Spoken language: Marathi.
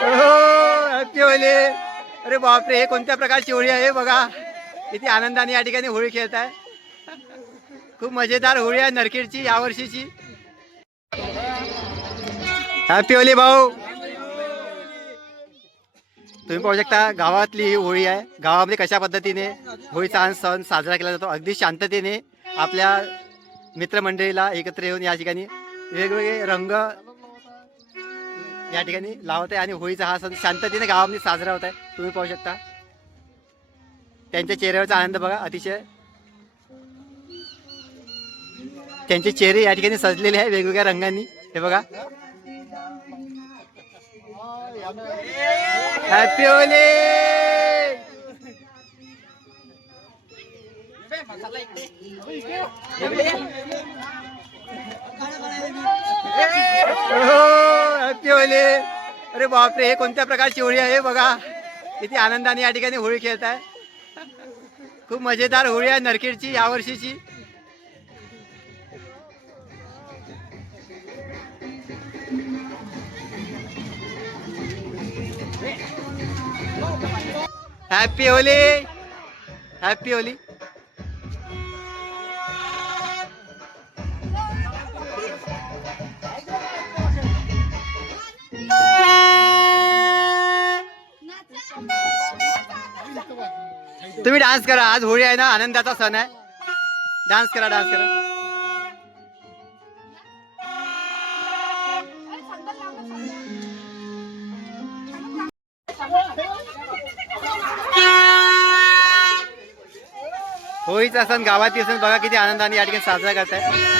Happy Holy. अरे बापरे, हे कोणत्या प्रकारची होळी आहे बघा. किती आनंदाने या ठिकाणी होळी खेळत आहे. खूप मजेदार होळी आहे नरखेडची या वर्षीची. हॅपी होली भाऊ. तुम्ही पाहू शकता गावातली ही होळी आहे. गावामध्ये कशा पद्धतीने होळीचा सण साजरा केला जातो. अगदी शांततेने आपल्या मित्रमंडळीला एकत्र येऊन या ठिकाणी वेगवेगळे रंग या ठिकाणी लावत आहे आणि होळीचा हा सण शांततेने गावामध्ये साजरा होत आहे. तुम्ही पाहू शकता त्यांच्या चेहऱ्यावरचा आनंद बघा. अतिशय त्यांचे चेहरे या ठिकाणी सजलेले आहे वेगवेगळ्या रंगांनी. हे बघा. Happy Holy. Happy Holy. अरे बापरे, हे कोणत्या प्रकारची होळी आहे बघा. किती आनंदाने या ठिकाणी होळी खेळत आहे. खूप मजेदार होळी आहे नरखेडची या वर्षीची. Happy Holy. Happy Holy. तुम्ही डान्स करा. आज होळी आहे ना, आनंदाचा सण आहे. डान्स करा, डान्स करा. होळीचा सण गावातील सण बघा किती आनंदाने या ठिकाणी साजरा करताय.